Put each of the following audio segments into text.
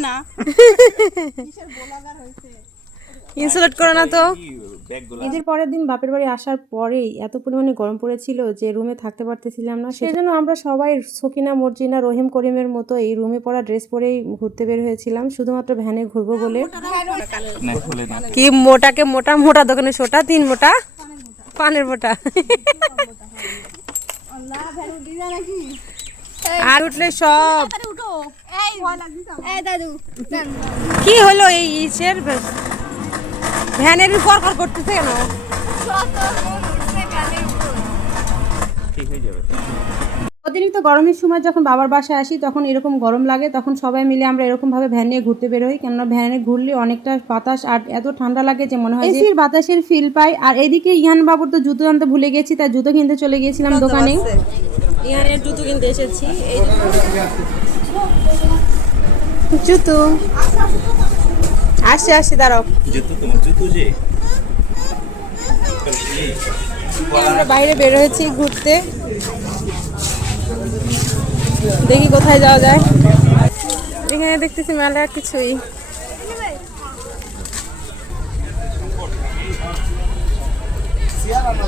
যায় না। ইনসুলেট করো না তো। ঈদের পরের দিন বাপের বাড়ি আসার পরেই এত পরিমাণে গরম পড়েছিল যে রুমে থাকতে পারতেছিলাম না। সেই জন্য আমরা সবাই সকিনা মর্জিনা রহিম করিমের মতো এই রুমে পড়া ড্রেস পরেই ঘুরতে বের হয়েছিলাম। শুধুমাত্র ভ্যানে ঘুরবো বলে। কি মোটাকে মোটা মোটা দোকানে সোটা? তিন মোটা? পানের মোটা। আর উঠলে সব। কি হলো এই ইসের ভ্যানের উপর কর করতেছে কেন? ঠিক হয়ে যাবে অতিরিক্ত গরমের সময় যখন বাবার বাসায় আসি তখন এরকম গরম লাগে তখন সবাই মিলে আমরা এরকম ভাবে ভ্যান নিয়ে ঘুরতে বেরোই কেননা ভ্যানে ঘুরলে অনেকটা বাতাস আর এত ঠান্ডা লাগে যে মনে হয় এসির বাতাসের ফিল পাই। আর এদিকে ইহান বাবুর তো জুতো আনতে ভুলে গেছি তাই জুতো কিনতে চলে গিয়েছিলাম দোকানে। ইহানের জুতো কিনতে এসেছি। জুতো। আসছে আসছে দাঁড়াও। জুতো তোমার জুতো যে? আমরা বাইরে বের হয়েছি ঘুরতে। দেখি কোথায় যাওয়া যায়। এখানে দেখতেছি মেলা কিছুই।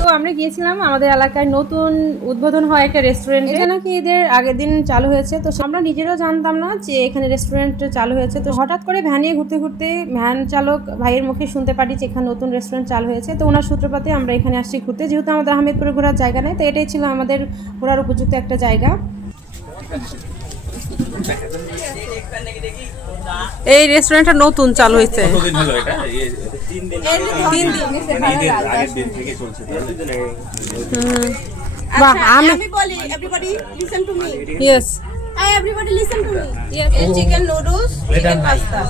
তো আমরা গিয়েছিলাম আমাদের এলাকায় নতুন উদ্বোধন হয় একটা রেস্টুরেন্ট এটা নাকি এদের আগের দিন চালু হয়েছে? তো আমরা নিজেরাও জানতাম না যে এখানে রেস্টুরেন্ট চালু হয়েছে। তো হঠাৎ করে ভ্যান ঘুরতে ঘুরতে ভ্যান চালক ভাইয়ের মুখে শুনতে পারি যে এখানে নতুন রেস্টুরেন্ট চালু হয়েছে। তো ওনার সূত্রপাতে আমরা এখানে আসছি ঘুরতে। যেহেতু আমাদের আহমেদপুরে ঘোরার জায়গা নেই, তো এটাই ছিল আমাদের ঘোরার উপযুক্ত একটা জায়গা। এই রেস্টুরেন্টটা নতুন চালু হয়েছে। কতদিন হলো এটা? এ- তিন দিন। তিন দিন ঈদের আগের দিন থেকে চলছে তাহলে বাহ আমি আমি বলি everybody listen to me yes everybody listen to me chicken noodles chicken pasta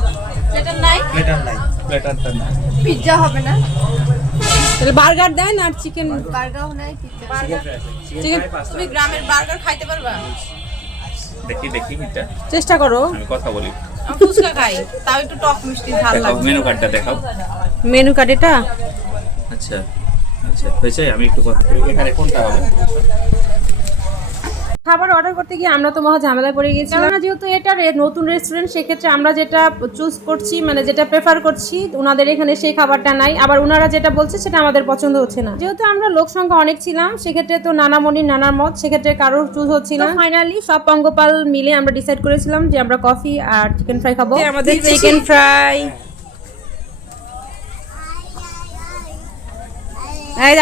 platter নাই প্লেটার নাই প্লেটারটা না পিৎজা হবে না? তাহলে বার্গার দেন আর চিকেন বার্গারও নাই পিৎজা বার্গার চিকেন তুমি গ্রামের বার্গার খাইতে পারবা? দেখি দেখি এটা চেষ্টা করো। আমি কথা বলি। ফুচকা খাই তাও একটু টক মিষ্টি ঝাল লাগে মেনু কার্ডটা দেখাও। মেনু কার্ড এটা? আচ্ছা আচ্ছা হয়েছে আমি একটু কথা বলি। এখানে কোনটা হবে? খাবার অর্ডার করতে গিয়ে আমরা তো মহা ঝামেলায় পড়ে গেছি যেহেতু এটা নতুন রেস্টুরেন্ট সেক্ষেত্রে আমরা যেটা চুজ করছি মানে যেটা প্রেফার করছি ওনাদের এখানে সেই খাবারটা নাই। আবার ওনারা যেটা বলছে সেটা আমাদের পছন্দ হচ্ছে না। যেহেতু আমরা লোক সংখ্যা অনেক ছিলাম সেক্ষেত্রে তো নানা মনির নানার মত সেক্ষেত্রে কারোর চুজ হচ্ছিল না। ফাইনালি সব পঙ্গপাল মিলে আমরা ডিসাইড করেছিলাম যে আমরা কফি আর চিকেন ফ্রাই খাব। আমাদের চিকেন ফ্রাই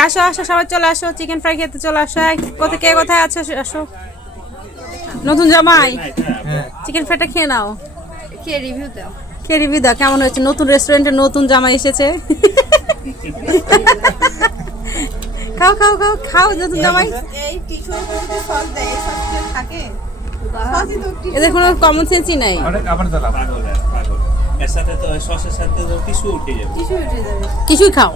আসো আসো সবাই চলে আসো চিকেন ফ্রাই খেতে চলে আসো। কোথায় কে কোথায় আছো? আসো। নতুন জামাই? চিকেন ফ্রাইটা খেয়ে নাও। কে রিভিউ দাও। কে রিভিউ দাও। কেমন হয়েছে? নতুন রেস্টুরেন্টে নতুন জামাই এসেছে? খাও খাও খাও খাও নতুন জামাই। এদের কোনো কমন সেন্সই নাই। পাগল পাগল। এর সাথে তো সসের সাথে তো টিস্যু উঠে যাবে। টিস্যু উঠে যাবে। কিছুই খাও।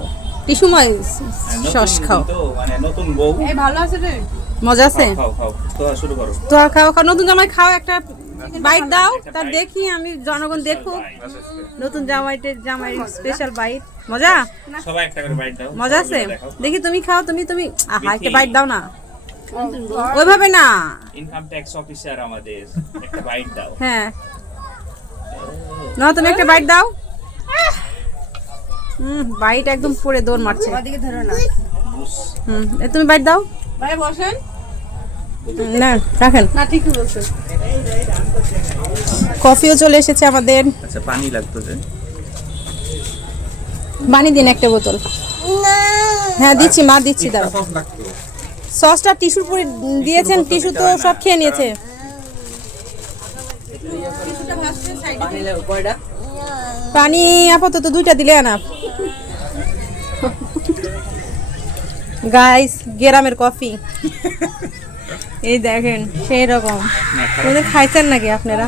টিসুময় নতুন সস খাও। তো মানে নতুন বউ। এই ভালো আছে রে। মজা আছে? খাও খাও তো শুরু করো। তো খাও খাও। নতুন জামাই খাও একটা বাইট দাও তার দেখি আমি জনগণ দেখুক। নতুন জামাইটের জামাই স্পেশাল বাইট মজা? সবাই একটা করে বাইট দাও। মজা আছে? দেখি তুমি খাও তুমি তুমি। আহা একটা বাইট দাও না। ওইভাবে না। ইনকাম ট্যাক্স অফিসার আমাদের একটা বাইট দাও। হ্যাঁ। না তুমি একটা বাইট দাও। হুম বাইট একদম পুরে দৌড় মারছে। ওদিকে ধরো না। হুম এ তুমি বাইট দাও। ভাই বসেন। না রাখেন। না ঠিকই বলছেন কফিও চলে এসেছে আমাদের। আচ্ছা পানি লাগতো যে। বানিয়ে দিন একটা বোতল। হ্যাঁ দিচ্ছি মা দিচ্ছি দাও সসটা টিস্যুর পরে দিয়েছেন টিস্যু তো সব খেয়ে নিয়েছে। পানি আপাতত দুইটা দিলে আনা গাইস গেরামের কফি। এই দেখেন সেই রকম। খাইছেন নাকি আপনারা?